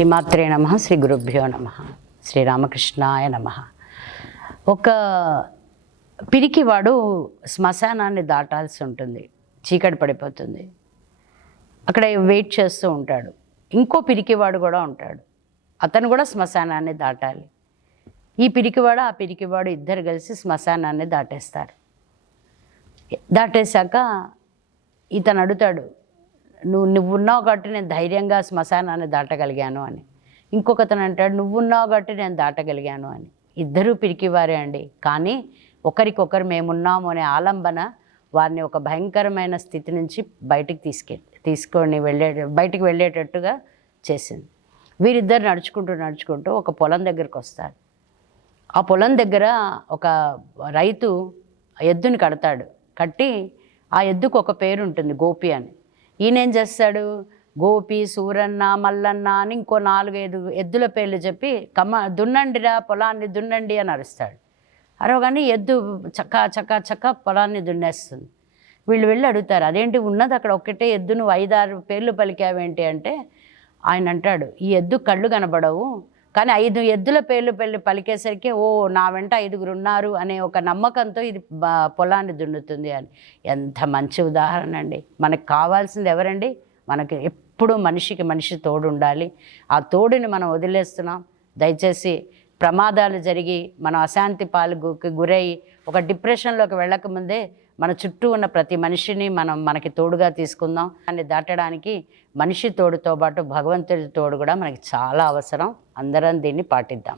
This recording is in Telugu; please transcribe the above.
శ్రీమాత్రే నమ శ్రీ గురుభ్యో నమ శ్రీరామకృష్ణాయ నమ. ఒక పిరికివాడు శ్మశానాన్ని దాటాల్సి ఉంటుంది. చీకటి పడిపోతుంది. అక్కడ వెయిట్ చేస్తూ ఉంటాడు. ఇంకో పిరికివాడు కూడా ఉంటాడు. అతను కూడా శ్మశానాన్ని దాటాలి. ఈ పిరికివాడు ఆ పిరికివాడు ఇద్దరు కలిసి శ్మశానాన్ని దాటేస్తారు. దాటేశాక ఇతను అడుగుతాడు నువ్వు నువ్వు ఉన్నావు కాబట్టి నేను ధైర్యంగా శ్మశానాన్ని దాటగలిగాను అని. ఇంకొకతను అంటాడు నువ్వు ఉన్నావు కాబట్టి నేను దాటగలిగాను అని. ఇద్దరూ పిరికివారే అండి. కానీ ఒకరికొకరు మేమున్నాము అనే ఆలంబన వారిని ఒక భయంకరమైన స్థితి నుంచి బయటికి తీసుకె తీసుకొని వెళ్ళే బయటికి వెళ్ళేటట్టుగా చేసింది. వీరిద్దరు నడుచుకుంటూ నడుచుకుంటూ ఒక పొలం దగ్గరికి వస్తారు. ఆ పొలం దగ్గర ఒక రైతు ఎద్దుని కడతాడు. కట్టి ఆ ఎద్దుకు ఒక పేరు ఉంటుంది గోపి అని. ఈయనేం చేస్తాడు? గోపి సూరన్న మల్లన్న అని ఇంకో నాలుగైదు ఎద్దుల పేర్లు చెప్పి కమ్మ దున్నండిరా పొలాన్ని దున్నండి అని అరుస్తాడు. అరవగానే ఎద్దు చక్క చక్క చక్క పొలాన్ని దున్నేస్తుంది. వీళ్ళు వెళ్ళి అడుగుతారు అదేంటి ఉన్నది అక్కడ ఒక్కటే ఎద్దు నువ్వు ఐదారు పేర్లు పలికావేంటి? అంటే ఆయన అంటాడు ఈ ఎద్దు కళ్ళు కనబడవు కానీ ఐదు ఎద్దుల పేర్లు పెళ్ళి పలికేసరికి ఓ నా వెంట ఐదుగురు ఉన్నారు అనే ఒక నమ్మకంతో ఇది పొలాన్ని దున్నుతుంది అని. ఎంత మంచి ఉదాహరణ అండి. మనకు కావాల్సింది ఎవరండి? మనకి ఎప్పుడు మనిషికి మనిషి తోడు ఉండాలి ఆ తోడుని మనం వదిలేస్తున్నాం. దయచేసి ప్రమాదాలు జరిగి మనం అశాంతి పాలుకి గురై ఒక డిప్రెషన్లోకి వెళ్ళకముందే మన చుట్టూ ఉన్న ప్రతి మనిషిని మనం మనకి తోడుగా తీసుకుందాం. దాన్ని దాటడానికి మనిషి తోడుతో పాటు భగవంతుడి తోడు కూడా మనకి చాలా అవసరం. అందరం దీన్ని పాటిద్దాం.